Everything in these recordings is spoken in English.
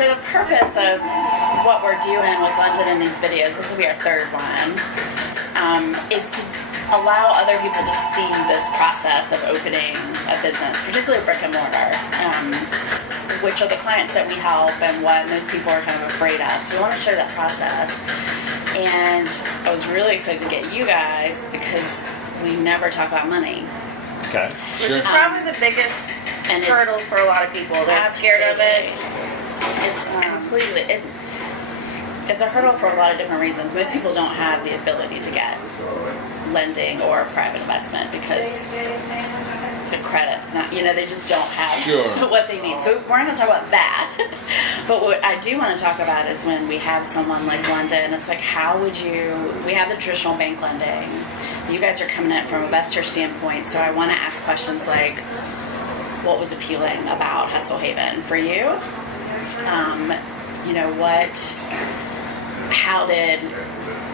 So the purpose of what we're doing with London in these videos, this will be our third one, is to allow other people to see this process of opening a business, particularly brick and mortar, which are the clients that we help and what most people are kind of afraid of. So we want to show that process. And I was really excited to get you guys because we never talk about money. Okay. Which is probably the biggest hurdle for a lot of people. They're scared of it. It's completely... It's a hurdle for a lot of different reasons. Most people don't have the ability to get lending or private investment because the credit's not, they just don't have what they need. So we're going to talk about that. But what I do want to talk about is when we have someone like London, it's like, how would you, we have the traditional bank lending. You guys are coming at it from a investor standpoint, so I want to ask questions like, what was appealing about Hustle Haven for you? How did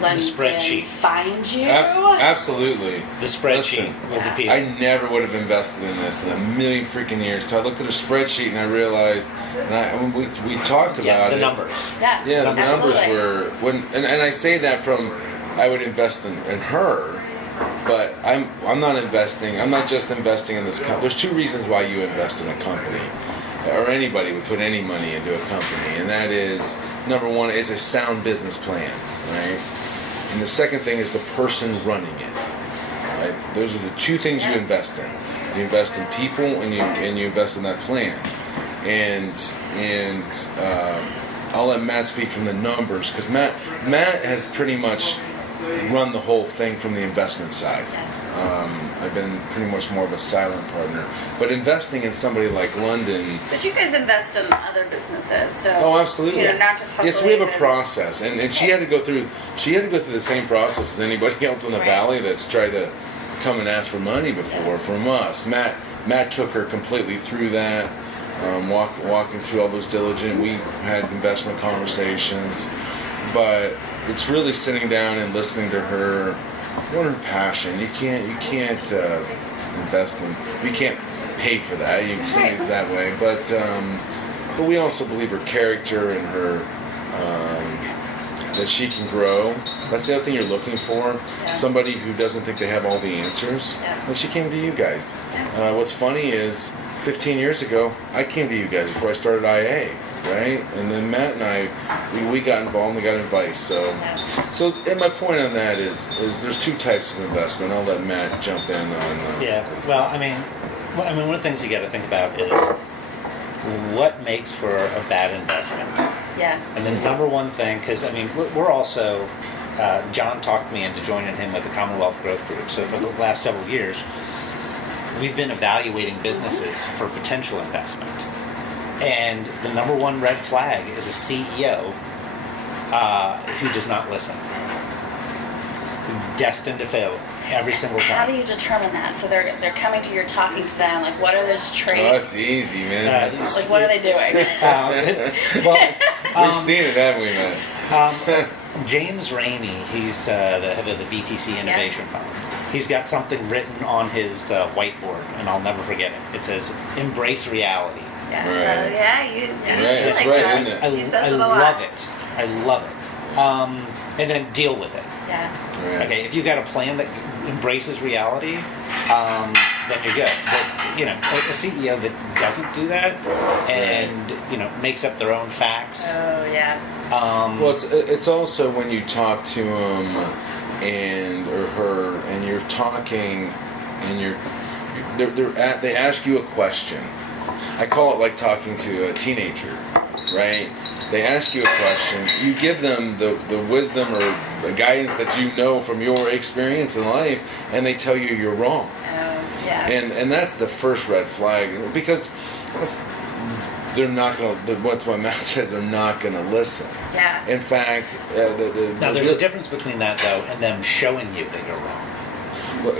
London find you? Absolutely. The spreadsheet was appealing. I never would have invested in this in a million freaking years. So I looked at a spreadsheet and I realized, and we talked about the numbers. Yeah, the numbers were and I say that from I would invest in her, but I'm not investing. I'm not just investing in this company. There's two reasons why you invest in a company, or anybody would put any money into a company, and that is, number one, it's a sound business plan, right? And the second thing is the person running it, right? Those are the two things you invest in. You invest in people, and you invest in that plan. And I'll let Matt speak from the numbers, because Matt has pretty much run the whole thing from the investment side. I've been pretty much more of a silent partner, but investing in somebody like London. But you guys invest in other businesses, so. Oh, absolutely. Not just Hustle Yes, we have a Haven. process, and she had to go through. She had to go through the same process as anybody else in the valley that's tried to come and ask for money before from us. Matt took her completely through that, walking through all those diligent. We had investment conversations, but it's really sitting down and listening to her. What her passion. You can't invest in. You can't pay for that. Somebody's that way, but we also believe her character and her that she can grow. That's the other thing you're looking for. Yeah. Somebody who doesn't think they have all the answers. Yeah. Like she came to you guys. Yeah. What's funny is 15 years ago, I came to you guys before I started IA. Right, and then Matt and I, we got involved and we got advice. So, and my point on that is there's two types of investment. I'll let Matt jump in on. Well, I mean, one of the things you got to think about is what makes for a bad investment. Yeah. And the number one thing, because I mean, we're also John talked me into joining him at the Commonwealth Growth Group. So for the last several years, we've been evaluating businesses for potential investment. And the number one red flag is a CEO who does not listen. Destined to fail every single time. How do you determine that? So they're coming to you, you're talking to them. Like, what are those traits? Oh, it's easy, man. Like, what are they doing? We've seen it, haven't we, man? James Ramey, he's the head of the VTC Innovation Fund. He's got something written on his whiteboard, and I'll never forget it. It says, "Embrace reality." Yeah, right. That's right, isn't it? I love it. I love it. And then deal with it. Yeah. Right. Okay, if you've got a plan that embraces reality, then you're good. But a CEO that doesn't do that and makes up their own facts. Oh yeah. Well, it's also when you talk to him or her, and you're talking, and they ask you a question. I call it like talking to a teenager, right? They ask you a question, you give them the wisdom or the guidance that you know from your experience in life, and they tell you you're wrong. Yeah. And that's the first red flag, because they're not going to, what Matt says, they're not going to listen. Yeah. In fact, now there's a difference between that, though, and them showing you that you're wrong.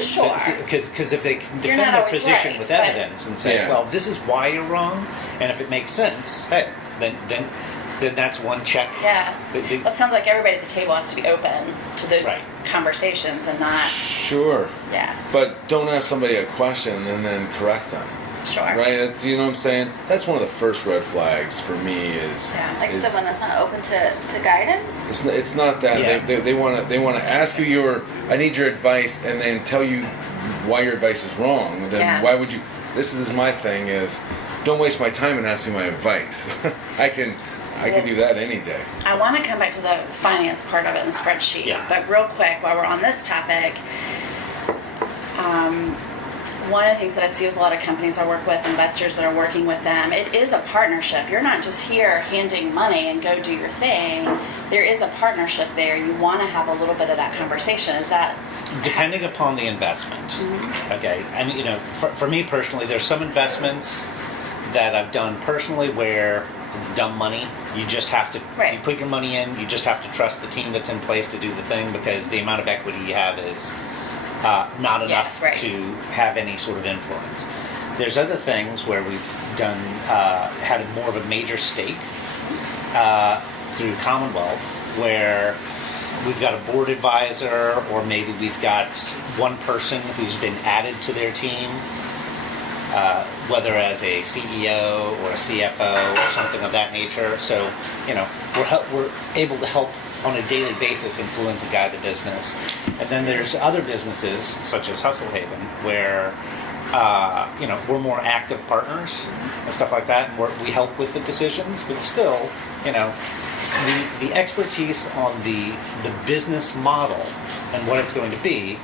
Sure. Because if they can defend their position with evidence and say, well, this is why you're wrong, and if it makes sense, hey, then that's one check. Yeah. Well, it sounds like everybody at the table has to be open to those conversations and not. Sure. Yeah. But don't ask somebody a question and then correct them. Sure. Right? That's, you know what I'm saying? That's one of the first red flags for me is... Yeah. Like is, someone that's not open to guidance. It's not that. Yeah. They want to ask you I need your advice, and then tell you why your advice is wrong. Then Yeah. why would you... This is my thing is, don't waste my time and ask me my advice. I can do that any day. I want to come back to the finance part of it in the spreadsheet. Yeah. But real quick, while we're on this topic, one of the things that I see with a lot of companies I work with, investors that are working with them, it is a partnership. You're not just here handing money and go do your thing. There is a partnership there. You want to have a little bit of that conversation. Is that... Depending upon the investment. Okay. And, you know, for me personally, there's some investments that I've done personally where it's dumb money. You just have to, Right. you put your money in, you just have to trust the team that's in place to do the thing because the amount of equity you have is not enough right. to have any sort of influence. There's other things where we've done, had more of a major stake through Commonwealth where we've got a board advisor or maybe we've got one person who's been added to their team, whether as a CEO or a CFO or something of that nature. So, you know, we're able to help on a daily basis influence and guide the business. And then there's other businesses, such as Hustle Haven, where, you know, we're more active partners and stuff like that. And we help with the decisions, but still, you know, the expertise on the business model and what it's going to be,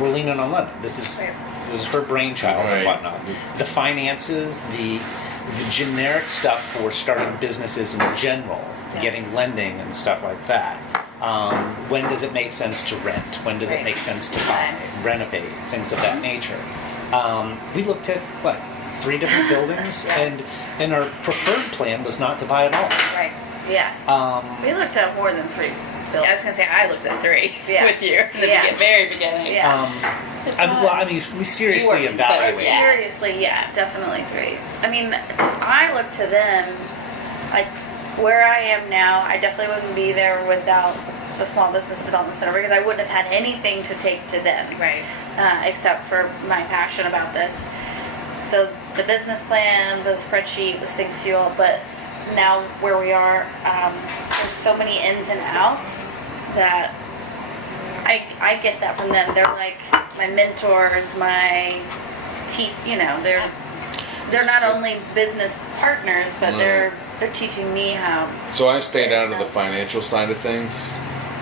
we're leaning on London. This is her brainchild and Right. whatnot. The finances, the generic stuff for starting businesses in general, getting lending and stuff like that. When does it make sense to rent? When does it Right. make sense to buy, renovate, things of that nature? We looked at, 3 different buildings, and our preferred plan was not to buy at all. Right. Yeah. We looked at more than 3 I buildings. was going to say, I looked at 3 Yeah. with you in the Yeah. very beginning. Yeah. It's I not- mean, we You seriously were considering, evaluated. yeah. Seriously, yeah, definitely 3. I mean, I look to them, like where I am now, I definitely wouldn't be there without the Small Business Development Center because I wouldn't have had anything to take to them. Right. Except for my passion about this. So the business plan, the spreadsheet was things to you all, but now where we are, there's so many ins and outs that I get that from them. They're like my mentors, my they're not only business partners, but they're teaching me how. So I've stayed out of the Business. financial side of things.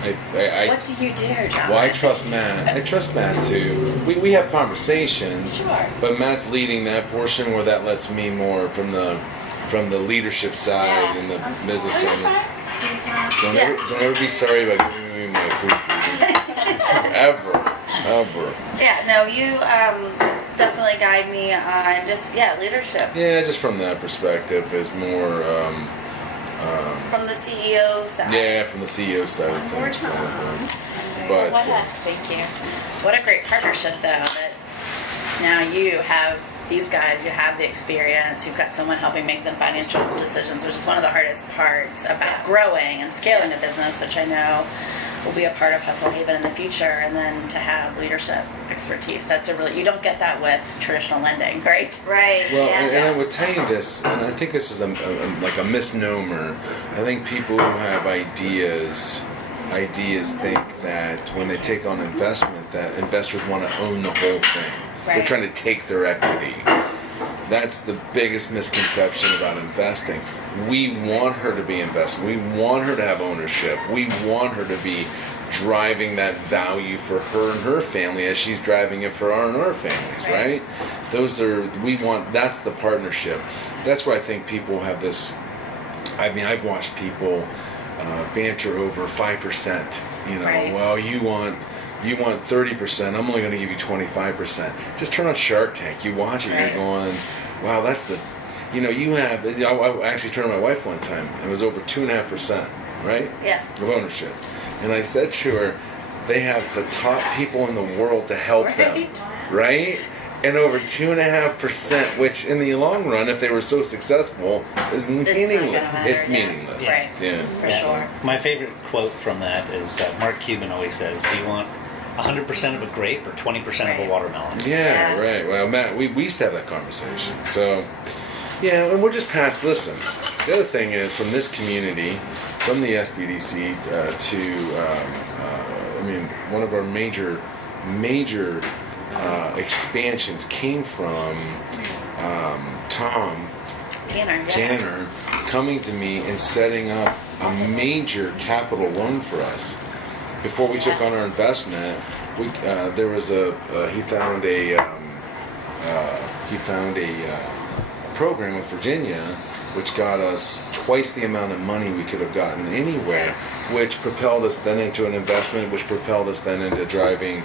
What do you do, John? Well, I trust Matt. I trust Matt too. We have conversations, Sure. but Matt's leading that portion where that lets me more from the leadership side Yeah. and the I'm sorry. business Oh, you're owner. fine. Don't Yeah. ever be sorry about giving me my food, Judy. ever. Yeah, no, you definitely guide me on just leadership Yeah, just from that perspective is more. from the CEO side. Yeah, from the CEO side of One more things. time. probably. But Thank you. What a great partnership, though. That now you have these guys, you have the experience, you've got someone helping make the financial decisions, which is one of the hardest parts about growing and scaling a business, which I know will be a part of Hustle Haven in the future, and then to have leadership expertise. That's you don't get that with traditional lending, right? Right. Well, yeah. and I would tell you this, and I think this is like a misnomer. I think people who have ideas think that when they take on investment, that investors want to own the whole thing. They're Right. trying to take their equity. That's the biggest misconception about investing. We want her to be invested. We want her to have ownership. We want her to be driving that value for her and her family as she's driving it for our and our families, right? That's the partnership. That's where I think people have this. I mean, I've watched people banter over 5%. You know, Right. well, you want 30%. I'm only going to give you 25%. Just turn on Shark Tank. You watch it, Right. you're going, wow, that's the. You know, you have. I actually turned to my wife one time. It was over 2.5%, right? Yeah. Of ownership. And I said to her, they have the top people in the world to help them, Right. right? And over 2.5%, which in the long run, if they were so successful, is not gonna meaningless. matter, It's yeah. meaningless. Right. Yeah. For sure. My favorite quote from that is Mark Cuban always says, "Do you want 100% of a grape or 20% of a Right. watermelon. Yeah, Yeah. right. Well, Matt, we used to have that conversation. So, yeah, and we're just past. Listen, the other thing is from this community, from the SBDC I mean, one of our major expansions came from Tom Tanner, yeah. Tanner coming to me and setting up a major capital loan for us. Before we took on our Yes. investment, there was he found a program with Virginia, which got us twice the amount of money we could have gotten anywhere, which propelled us then into an investment, which propelled us then into driving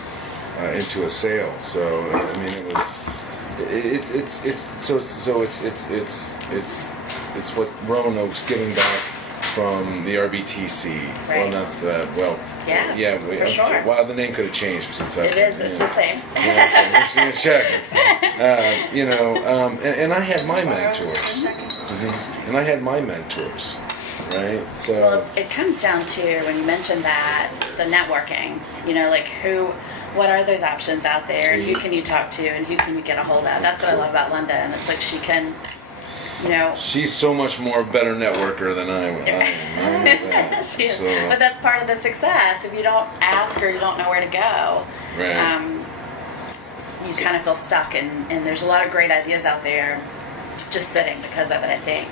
into a sale. So I mean, it was. It's what Roanoke's giving back from the RBTC. Right. Well, not that. Well, Yeah, for sure. Well, the name could have changed since It is. It's the same. Yeah, okay, just check. And I had my mentors, and I had my mentors, right? So. Well, it comes down to, when you mentioned that, the networking. You know, like what are those options out there, and who can you talk to, and who can you get a hold of? That's what I love about Linda, and it's like she can, you know. She's so much more better networker than I am. I know that. She is. So, But that's part of the success. If you don't ask or you don't know where to go, right. you kind of feel stuck. And there's a lot of great ideas out there just sitting because of it, I think.